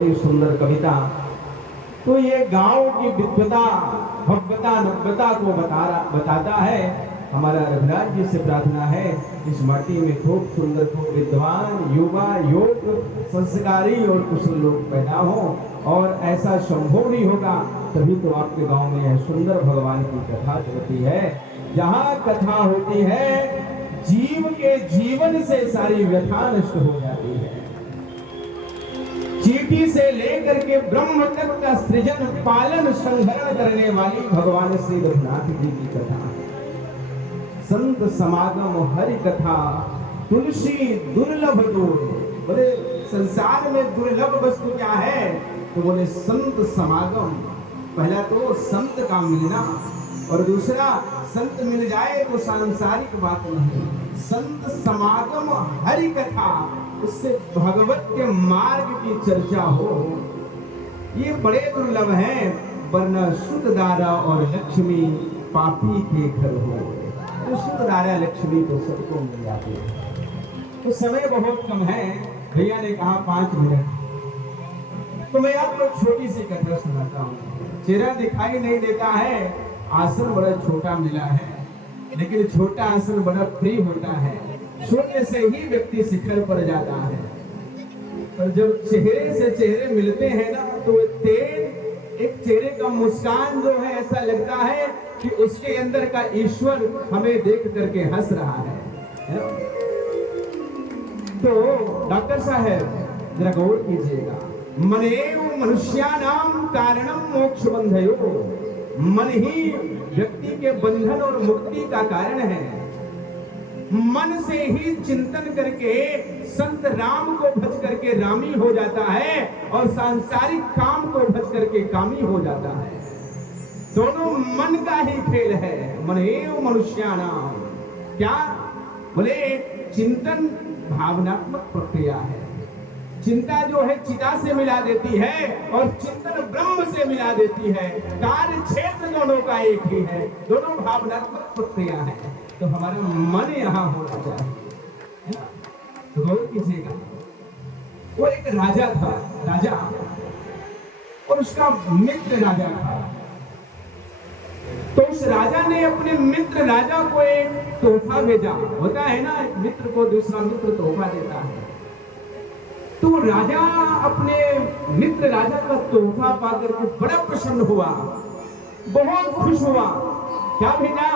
सुंदर कविता। तो ये गांव की विद्वता भव्यता नव्यता को बताता है। हमारा रघुनाथ जी से प्रार्थना है इस माटी में खूब सुंदर खूब विद्वान युवा योग संस्कारी और कुशल लोग पैदा हो, और ऐसा संभव नहीं होगा तभी तो आपके गांव में यह सुंदर भगवान की कथा होती है। जहाँ कथा होती है जीव के जीवन से सारी व्यथा नष्ट हो जाती है। चीटी से लेकर के ब्रह्म तक का सृजन पालन संहरण करने वाली भगवान श्री रघुनाथ जी की कथा है। संत समागम हरि कथा तुलसी दुर्लभ दूर। बोले संसार में दुर्लभ वस्तु क्या है? तो बोले संत समागम। पहला तो संत का मिलना, और दूसरा संत मिल जाए तो सांसारिक बात नहीं, संत समागम हरि कथा, उससे भगवत के मार्ग की चर्चा हो, ये बड़े दुर्लभ हैं। वरना शुद्ध दारा और लक्ष्मी पापी के घर हो। तो शुद्ध दारा लक्ष्मी तो सबको मिल जाती है। तो समय बहुत कम है, भैया ने कहा 5 मिनट, तो मैं आपको छोटी सी कथा सुनाता हूँ। चेहरा दिखाई नहीं देता है, आसन बड़ा छोटा मिला है, लेकिन छोटा आसन बड़ा फ्री होता है। शून्य से ही व्यक्ति शिखर पर जाता है। और जब चेहरे से चेहरे मिलते हैं ना, तो एक चेहरे का मुस्कान जो है ऐसा लगता है कि उसके अंदर का ईश्वर हमें देख करके हंस रहा है। तो डॉक्टर साहब जरा गौर कीजिएगा, मनेव मनुष्यानाम कारणम मोक्ष बंधयो। मन ही व्यक्ति के बंधन और मुक्ति का कारण है। मन से ही चिंतन करके संत राम को भज करके रामी हो जाता है, और सांसारिक काम को भज करके कामी हो जाता है। दोनों मन का ही खेल है। मनेव मनुष्याणाम, क्या बोले? चिंतन भावनात्मक प्रक्रिया है। चिंता जो है चिता से मिला देती है, और चिंतन ब्रह्म से मिला देती है। कार्य क्षेत्र दोनों का एक ही है, दोनों भावनात्मक प्रक्रिया है। तो हमारा मन यहाँ होना चाहिए। तो गौर कीजिएगा, वो एक राजा था, राजा, और उसका मित्र राजा था। तो उस राजा ने अपने मित्र राजा को एक तोहफा भेजा। होता है ना, एक मित्र को दूसरा मित्र तोहफा देता है। तो राजा अपने मित्र राजा का तोहफा पाकर के बड़ा प्रसन्न हुआ, बहुत खुश हुआ। क्या भेजा?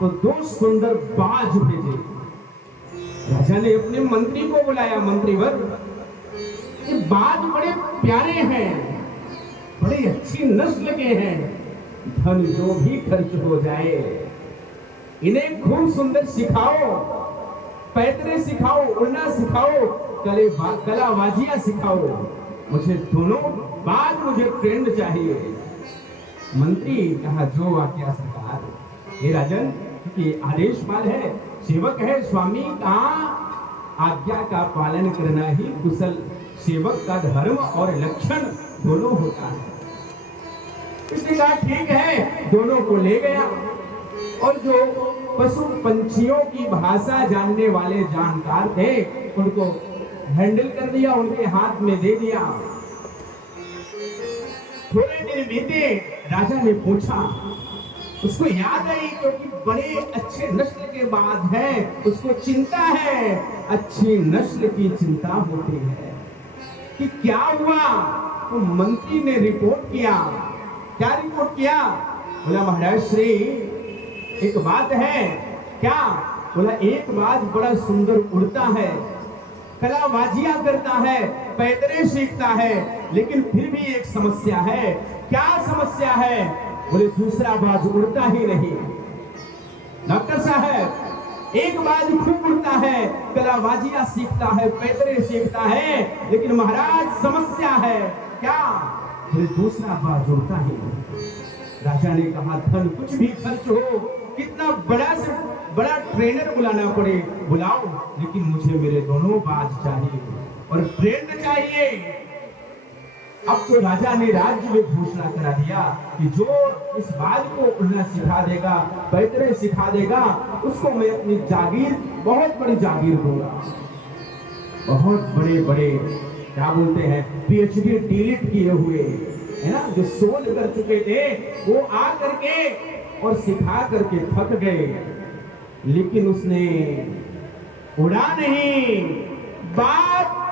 तो 2 सुंदर बाज भेजे। राजा ने अपने मंत्री को बुलाया, मंत्रीवर, ये बाज बड़े प्यारे हैं, बड़ी अच्छी नस्ल के हैं, धन जो भी खर्च हो जाए इन्हें खूब सुंदर सिखाओ, पैतरे सिखाओ, उड़ना सिखाओ, कलाबाजियां सिखाओ। मुझे दोनों बाज मुझे ट्रेंड चाहिए। मंत्री कहा, जो आज्ञा सरकार। हे राजन, कि आदेश पाल है, सेवक है, स्वामी का आज्ञा का पालन करना ही कुशल सेवक का धर्म और लक्षण दोनों होता है। इसने कहा ठीक है, दोनों को ले गया, और जो पशु पंछियों की भाषा जानने वाले जानकार थे उनको हैंडल कर दिया, उनके हाथ में दे दिया। थोड़े दिन बीते, राजा ने पूछा, उसको याद आई क्योंकि बड़े अच्छे नस्ल के बाद है, उसको चिंता है, अच्छी नस्ल की चिंता होती है कि क्या हुआ। तो मंत्री ने रिपोर्ट किया। क्या रिपोर्ट किया? बोला, महाराज श्री, एक बात है। क्या? बोला, एक बात बड़ा सुंदर उड़ता है, कलाबाजियां करता है, पैतरे सीखता है, लेकिन फिर भी एक समस्या है। क्या समस्या है? बोले, दूसरा बाज उड़ता ही नहीं। डॉक्टर साहब, एक बाज खूब उड़ता है, कलाबाजियां सीखता है, पैतरे सीखता है, लेकिन महाराज समस्या है। क्या? बोले, दूसरा बाज उड़ता ही नहीं। राजा ने कहा, धन कुछ भी खर्च हो, कितना बड़ा से बड़ा ट्रेनर बुलाना पड़े बुलाओ, लेकिन मुझे मेरे दोनों बाज चाहिए और ट्रेंड चाहिए। अब तो राजा ने राज्य में घोषणा करा दिया कि जो इस बाज को उड़ना सिखा देगा, पैतरे सिखा देगा, उसको मैं अपनी जागीर, बहुत बड़ी जागीर दूंगा। बहुत बड़े बड़े क्या बोलते हैं, पीएचडी डीलिट किए हुए है ना, जो शोध कर चुके थे, वो आ करके और सिखा करके थक गए, लेकिन उसने उड़ा नहीं। बात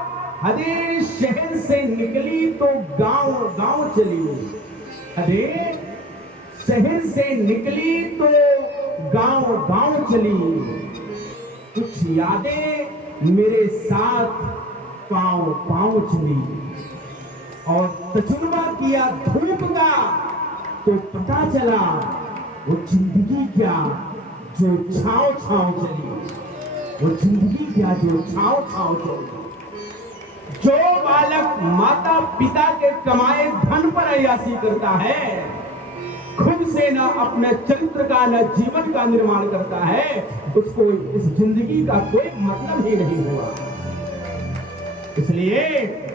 हदे शहर से निकली तो गांव गांव चली। हदे शहर से निकली तो गांव गांव चली। कुछ यादें मेरे साथ पांव पांव चली। और तजुर्बा किया धूप का तो पता चला वो जिंदगी क्या जो छाव छाव चली। वो जिंदगी क्या जो छाव छाव चली। जो बालक माता पिता के कमाए धन पर अय्यासी करता है, खुद से ना अपने चरित्र का ना जीवन का निर्माण करता है, उसको इस जिंदगी का कोई मतलब ही नहीं हुआ। इसलिए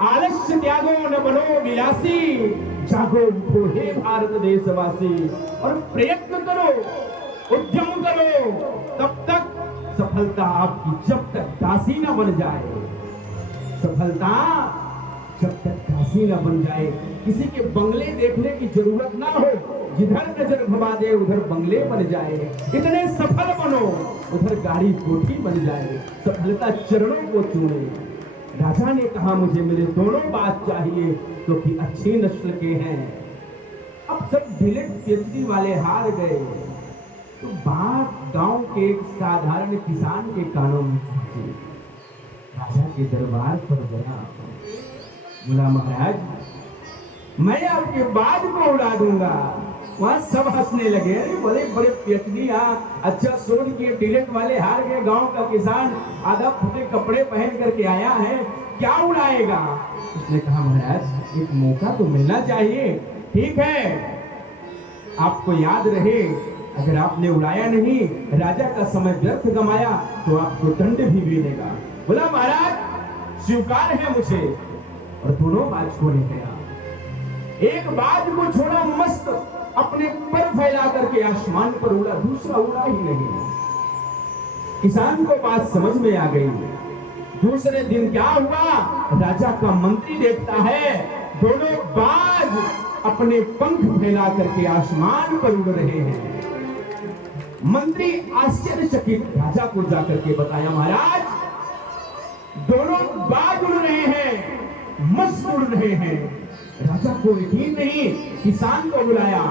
आलस्य त्यागो न बनो विलासी, जागो उठो हे भारत देशवासी, और प्रयत्न करो, उद्यम करो, तब तक सफलता आपकी जब तक दासी न बन जाए। सफलता जब तक दासी न बन जाए। किसी के बंगले देखने की जरूरत ना हो, जिधर नजर घुमा दे उधर बंगले बन जाए। इतने सफल बनो उधर गाड़ी कोठी बन जाए। सफलता चरणों को चूमे। राजा ने कहा मुझे मेरे दोनों बात चाहिए, क्योंकि अच्छी नस्ल के हैं। अब जब डीलिट पीएचडी वाले हार गए तो बात गांव के एक साधारण किसान के कानों में पहुंची। राजा के दरबार पर गया, बोला महाराज मैं आपके बाज को उड़ा दूंगा। वहां सब हंसने लगे। अरे बड़े बड़े पीएचडी, अच्छा शोध किए, डीलिट वाले हार गए, गांव का किसान आधा फटे कपड़े पहन करके आया है, क्या उड़ाएगा। उसने कहा महाराज एक मौका तो मिलना चाहिए। ठीक है, आपको याद रहे अगर आपने उड़ाया नहीं, राजा का समय व्यर्थ गमाया तो आपको दंड भी मिलेगा। बोला महाराज स्वीकार है मुझे। और दोनों बाज को ले गया। एक बाज को छोड़ा मस्त अपने पर फैला करके आसमान पर उड़ा, दूसरा उड़ा ही नहीं। किसान को बात समझ में आ गई। दूसरे दिन क्या हुआ, राजा का मंत्री देखता है दोनों बाज अपने पंख फैला करके आसमान पर उड़ रहे हैं। मंत्री आश्चर्यचकित राजा को जाकर के बताया महाराज दोनों बाज उड़ रहे हैं, मस्त उड़ रहे हैं। राजा को यकीन नहीं, किसान को बुलाया।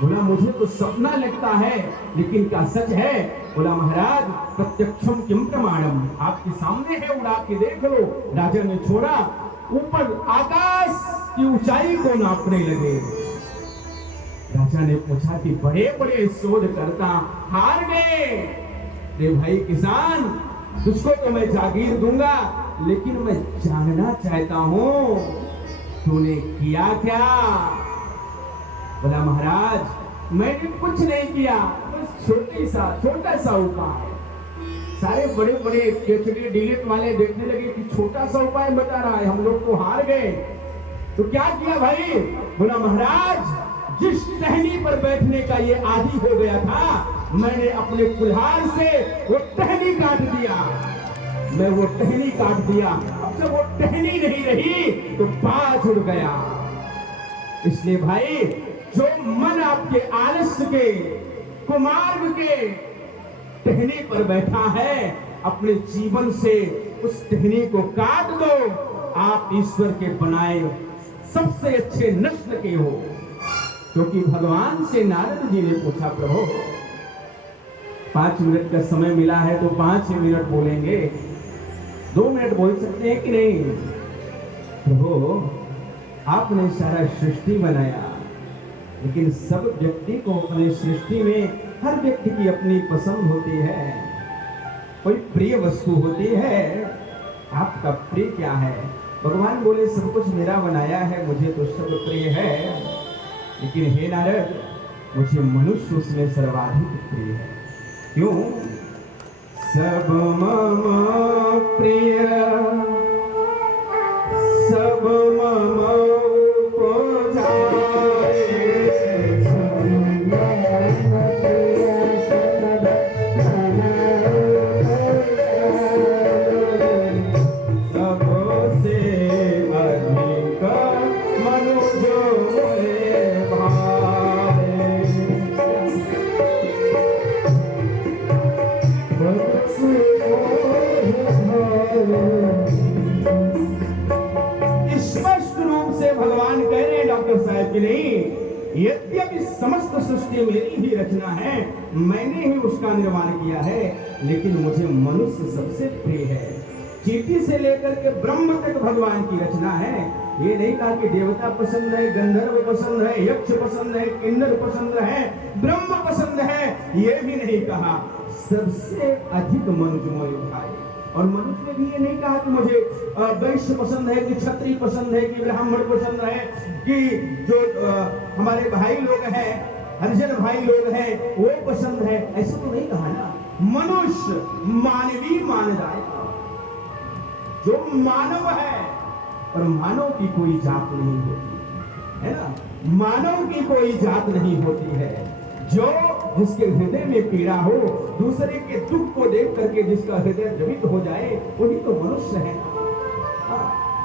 बोला मुझे तो सपना लगता है, लेकिन क्या सच है। बोला महाराज प्रत्यक्षम किम प्रमाणम, आपके सामने है, उड़ा के देख लो। राजा ने छोड़ा, ऊपर आकाश की ऊंचाई को नापने लगे। राजा ने पूछा कि बड़े बड़े शोधकर्ता हार गए। रे भाई किसान, तुझको तो मैं जागीर दूंगा, लेकिन मैं जानना चाहता हूं तूने किया क्या। बोला महाराज मैंने कुछ नहीं किया, बस छोटा सा उपाय। सारे बड़े बड़े पीएचडी डीलिट वाले देखने लगे कि छोटा सा उपाय बता रहा है, हम लोग तो हार गए। तो क्या किया भाई। बोला महाराज जिस टहनी पर बैठने का ये आदी हो गया था, मैंने अपने कुल्हाड़ से वो टहनी काट दिया। मैं वो टहनी काट दिया। अब जब वो टहनी नहीं रही तो बाज उड़ गया। इसलिए भाई जो मन आपके आलस्य के, कुमार्ग के टहनी पर बैठा है, अपने जीवन से उस टहनी को काट दो। आप ईश्वर के बनाए सबसे अच्छे नस्ल के हो। क्योंकि भगवान से नारद जी ने पूछा प्रभु 5 मिनट का समय मिला है तो 5 मिनट बोलेंगे, 2 मिनट बोल सकते हैं कि नहीं। प्रभु आपने सारा सृष्टि बनाया, लेकिन सब व्यक्ति को अपनी सृष्टि में हर व्यक्ति की अपनी पसंद होती है, कोई प्रिय वस्तु होती है। आपका प्रिय क्या है। भगवान बोले सब कुछ मेरा बनाया है, मुझे तो सब प्रिय है, लेकिन हे नारद मुझे मनुष्य उसमें सर्वाधिक प्रिय है। क्यों। सब मम प्रिय सब मम सबसे डॉक्टर साहब की नहीं, यद्यपि समस्त सृष्टि मेरी ही रचना है, मैंने ही उसका निर्माण किया है, लेकिन मुझे मनुष्य सबसे प्रिय है। चींटी से लेकर के ब्रह्म तक भगवान की रचना है। ये नहीं कहा कि देवता पसंद है, गंधर्व पसंद है, यक्ष पसंद है, किन्नर पसंद है, ब्रह्म पसंद है, ये भी नहीं कहा। सबसे अधिक मनुष्य भाई, और मनुष्य ने भी ये नहीं कहा कि मुझे वैश्य पसंद है, कि क्षत्रिय पसंद है, कि ब्राह्मण पसंद है, कि जो हमारे भाई लोग हैं, हरिजन भाई लोग हैं, वो पसंद है, ऐसा तो नहीं कहा ना। मनुष्य मानवीय मानदाय, जो मानव है, और मानव की कोई जात नहीं होती है ना, मानव की कोई जात नहीं होती है। जो जिसके हृदय में पीड़ा हो, दूसरे के दुख को देख करके जिसका हृदय द्रवित हो जाए, वही तो मनुष्य है।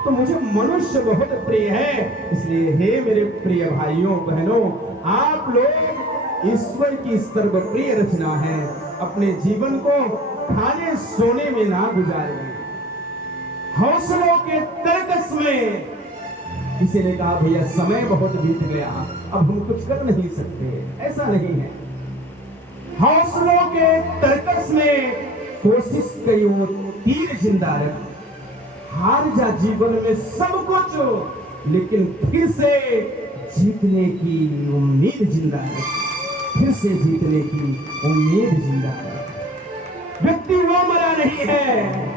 तो मुझे मनुष्य बहुत प्रिय है। इसलिए हे मेरे प्रिय भाइयों बहनों, आप लोग ईश्वर की सर्वप्रिय रचना है, अपने जीवन को खाने सोने में ना गुजारें, हौसलों के तर्कस में। किसी ने कहा भैया समय बहुत बीत गया, अब हम कुछ कर नहीं सकते, ऐसा नहीं है। हौसलों के तर्कस में कोशिश करियो, तीर जिंदा रख, हार जा जीवन में सब कुछ, लेकिन फिर से जीतने की उम्मीद जिंदा है, फिर से जीतने की उम्मीद जिंदा है। व्यक्ति वो मरा नहीं है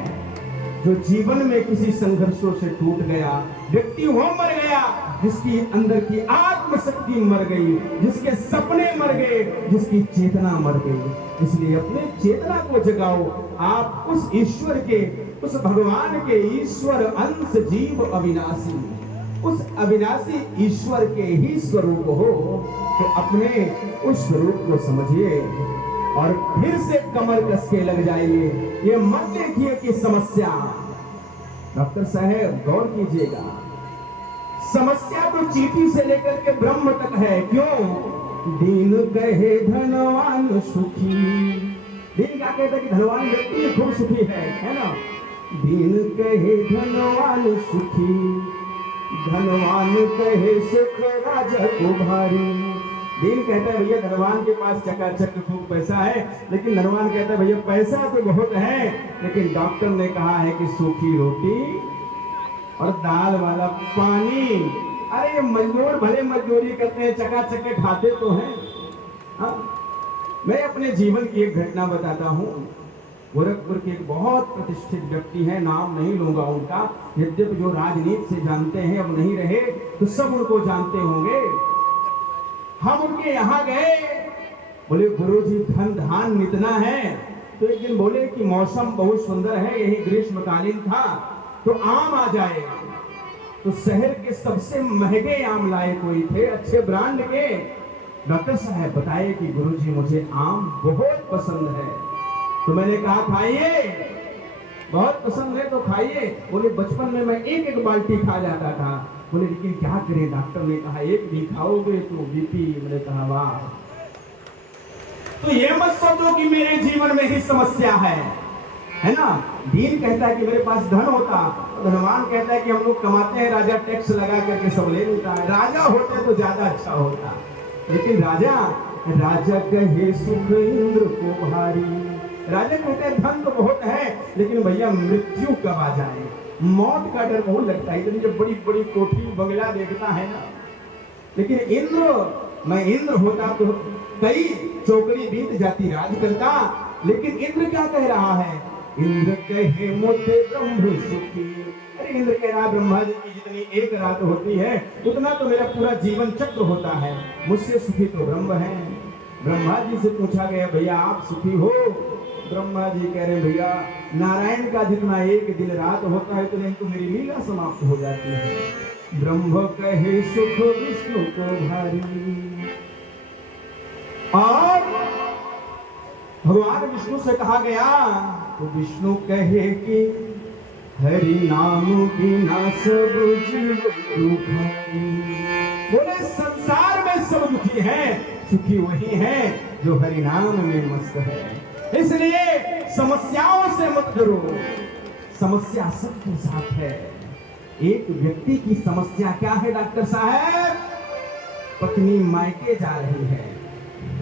जो जीवन में किसी संघर्षों से टूट गया, व्यक्ति वो मर गया जिसकी अंदर की आत्मशक्ति मर गई, जिसके सपने मर गए, जिसकी चेतना मर गई। इसलिए अपने चेतना को जगाओ, आप उस ईश्वर के, उस भगवान के, ईश्वर अंश जीव अविनाशी, उस अविनाशी ईश्वर के ही स्वरूप हो, तो अपने उस स्वरूप को समझिए और फिर से कमर कस के लग जाइए। ये मत देखिए कि समस्या, डॉक्टर साहब गौर कीजिएगा, समस्या तो चींटी से लेकर के ब्रह्म तक है। क्यों? दीन कहे धनवान सुखी, दीन क्या कहता है कि धनवान व्यक्ति खूब सुखी है ना। दीन कहे धनवान सुखी, धनवान कहे सुख राजा को भारी। दीन कहता है भैया धनवान के पास चकाचक खूब पैसा है, लेकिन धनवान कहता है भैया पैसा तो बहुत है, लेकिन डॉक्टर ने कहा है कि सूखी रोटी और दाल वाला पानी। अरे ये मजदूर भले मजदूरी करते हैं, चकाचक के खाते तो हैं। हाँ, मैं अपने जीवन की एक घटना बताता हूँ। गोरखपुर के एक बहुत प्रतिष्ठित व्यक्ति है, नाम नहीं लूंगा उनका, यद्यपि जो राजनीति से जानते हैं, अब नहीं रहे तो सब उनको जानते होंगे। हम उनके यहाँ गए, बोले गुरुजी धन धान इतना है। तो एक दिन बोले कि मौसम बहुत सुंदर है, यही ग्रीष्मकालीन था, तो आम आ जाए। तो शहर के सबसे महंगे आम लाए कोई थे, अच्छे ब्रांड के। डॉक्टर साहब बताए कि गुरुजी मुझे आम बहुत पसंद है। तो मैंने कहा खाइए, बहुत पसंद है तो खाइए। बोले बचपन में मैं एक एक बाल्टी खा जाता था। बोले लेकिन क्या करें, डॉक्टर ने कहा एक भी खाओगे तो बीपी। मैंने कहा वाह। तो ये मत सोचो कि मेरे जीवन में ही समस्या है ना। दीन कहता है कि मेरे पास धन होता, तो धनवान कहता है कि हम लोग कमाते हैं, राजा टैक्स लगा करके सब ले लेता है। राजा होते तो ज्यादा अच्छा होता, लेकिन राजा कहे सुख इंद्र को भारी। राजा कहते हैं धन तो बहुत है, लेकिन भैया मृत्यु कब आ जाए, मौत का डर बहुत लगता है। इतनी जब बड़ी बड़ी कोठी बंगला देखता है ना। लेकिन मैं इंद्र होता तो कई चौकड़ी बीत जाती, राज करता। लेकिन इंद्र क्या कह रहा है? इंद्र कहे मोते ब्रह्म सुखी। अरे इंद्र कह रहा ब्रह्मा जी की जितनी एक रात होती है उतना तो मेरा पूरा जीवन चक्र होता है, मुझसे सुखी तो ब्रह्म है। ब्रह्मा जी से पूछा गया भैया आप सुखी हो? ब्रह्मा जी कह रहे भैया नारायण का जितना एक दिन रात होता है उतने तो मेरी लीला समाप्त हो जाती है। ब्रह्म कहे सुख विष्णु को भारी। और भगवान विष्णु से कहा गया तो विष्णु कहे कि हरि नाम बिना सब जीव दुखी। बोले संसार में सब दुखी है, सुखी वही है जो हरि नाम में मस्त है। इसलिए समस्याओं से मत डरो, समस्या सबके साथ है। एक व्यक्ति की समस्या क्या है डॉक्टर साहब? पत्नी मायके जा रही है,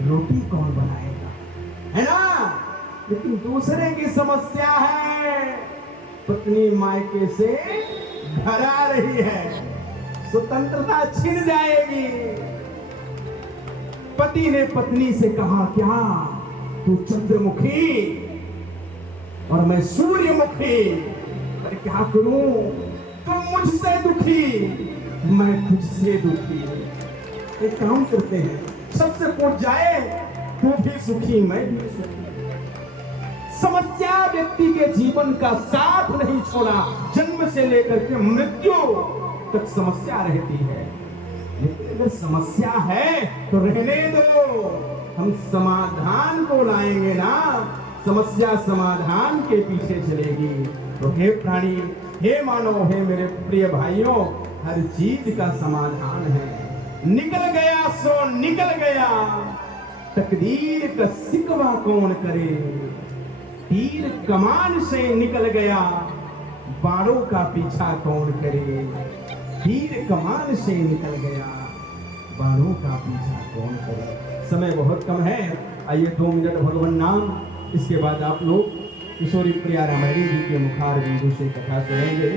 रोटी कौन बनाएगा, है ना। लेकिन दूसरे की समस्या है, पत्नी मायके से घर आ रही है, स्वतंत्रता छिन जाएगी। पति ने पत्नी से कहा, क्या तू चंद्रमुखी और मैं सूर्यमुखी, पर क्या करूं, तुम मुझसे दुखी मैं तुझसे दुखी। एक काम करते हैं, सबसे पूछ जाए, तू भी सुखी मैं भी सुखी। समस्या व्यक्ति के जीवन का साथ नहीं छोड़ा, जन्म से लेकर के मृत्यु तक समस्या रहती है। लेकिन अगर समस्या है तो रहने दो, हम समाधान को लाएंगे ना, समस्या समाधान के पीछे चलेगी। तो हे प्राणी, हे मानव, हे मेरे प्रिय भाइयों, हर चीज का समाधान है। निकल गया सो निकल गया, तकदीर का सिकवा कौन करे। तीर कमान से निकल गया, बाणों का पीछा कौन करे। तीर कमान से निकल गया, बाणों का पीछा कौन करे। समय बहुत कम है, आइए 2 मिनट भगवान नाम, इसके बाद आप लोग किशोरी प्रिया रामायणी जी के मुखार बिंदु से कथा सुनेंगे।